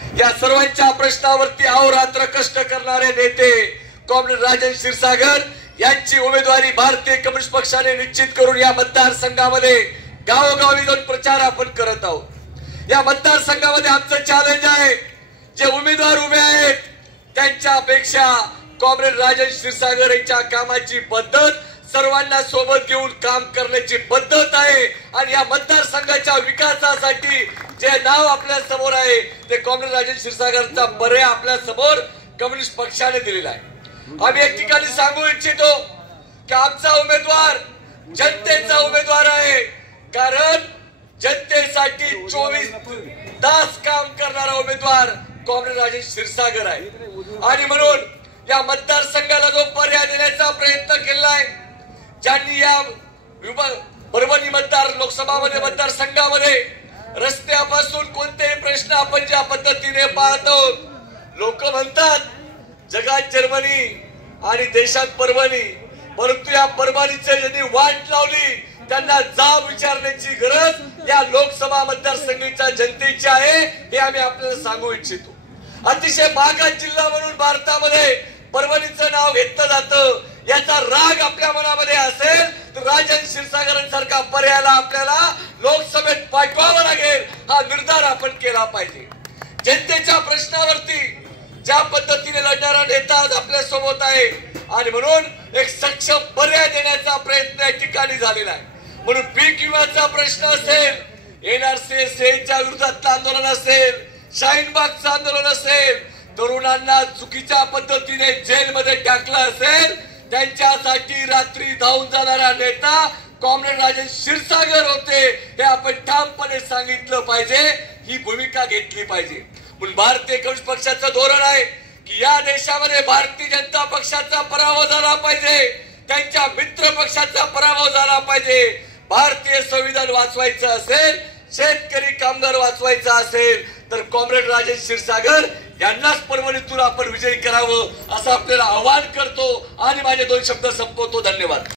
या सर्वांच्या प्रश्नावरती अहोरात्र कष्ट करणारे नेते कॉम्रेड राजन क्षीरसागर यांची उमेदवारी भारतीय कम्युनिस्ट पक्षाने निश्चित करून या मतदारसंघामध्ये गावोगावी जाऊन प्रचार आपण करत आहोत। या मतदारसंघामध्ये आमचं चॅलेंज आहे, जे उमेदवार उभे आहेत त्यांच्यापेक्षा कॉम्रेड राजन क्षीरसागर यांच्या कामाची पद्धत, सर्वांना सोबत घेऊन काम करण्याची पद्धत आहे आणि या मतदारसंघाच्या विकासासाठी जे नाव आपल्या समोर आहे ते कॉम्रेड राजन क्षीरसागरचा पर्याय आपल्या समोर कम्युनिस्ट पक्षाने दिलेला आहे। आम्ही एक ठिकाणी सांगू इच्छितो की आमचा उमेदवार जनतेचा उमेदवार आहे, कारण जनतेसाठी 24 तास काम करणारा उमेदवार कॉम्रेड राजन क्षीरसागर आहे आणि म्हणून या मतदारसंघाला जो पर्याय देण्याचा प्रयत्न केलाय, ज्यांनी या परभणी लोकसभा मतदारसंघामध्ये रस्त्यापासून कोणतेही प्रश्न आपण ज्या पद्धतीने पाहतो, लोक म्हणतात जगात जर्मनी आणि देशात परभणी, परंतु या परभणीचे ज्यांनी वाट लावली त्यांना जाब विचारण्याची गरज या लोकसभा मतदारसंघाच्या जनतेची आहे, हे आम्ही आपल्याला सांगू इच्छितो। अतिशय मागास जिल्हा म्हणून भारतामध्ये परभणीचं नाव घेतलं जातं, याचा राग आपल्या मनामध्ये असेल तर राजन क्षीरसागरांसारखा पर्यायाला आपल्याला लोकसभेत पाठवावं लागेल, हा निर्धार आपण केला पाहिजे। जनतेच्या प्रश्नावरती ज्या पद्धतीने लढणारा नेता आज आपल्या सोबत आहे आणि म्हणून एक सक्षम पर्याय देण्याचा प्रयत्न या ठिकाणी झालेला आहे। म्हणून पीक विम्याचा प्रश्न असेल, NRCSच्या विरोधातलं आंदोलन असेल, शाहीनबागचं आंदोलन असेल, तरुणांना चुकीच्या पद्धतीने जेलमध्ये टाकलं असेल, त्यांच्यासाठी रात्री धावून जाणारा नेता कॉम्रेड राजन क्षीरसागर होते, हे आपण ठामपणे सांगितलं पाहिजे, ही भूमिका घेतली पाहिजे। म्हणून भारतीय कम्युनिस्ट पक्षाचं धोरण आहे की या देशामध्ये भारतीय जनता पक्षाचा पराभव झाला पाहिजे, त्यांच्या मित्र पक्षाचा पराभव झाला पाहिजे। भारतीय संविधान वाचवायचं असेल, शेतकरी कामगार वाचवायचा असेल तर कॉम्रेड राजन क्षीरसागर यांनाच परभणीतून आपण विजयी करावं असं आपल्याला आवाहन करतो आणि माझे 2 शब्द संपवतो। धन्यवाद।